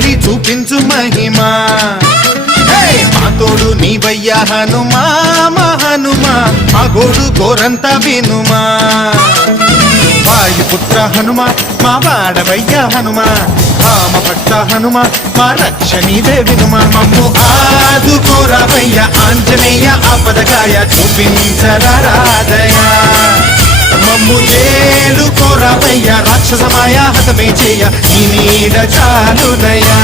ఏలి చూపించు మహిమా మా తోడు నీవయ్యా హనుమా మా హనుమా మా గోడు గోరంత వినుమా వాయుపుత్ర హనుమా మా వాడవయ్యా హనుమా రామభట్ట హనుమా మా రక్షణీదే వినుమా మమ్ము ఆదుకోరావయ్యా ఆంజనేయ ఆపదగాయ చూపించరాదయా మమ్ము ఏలుకోరావయ్యా రాక్షసమాయ హతమే చేయ ఈ నీడ చాలునయా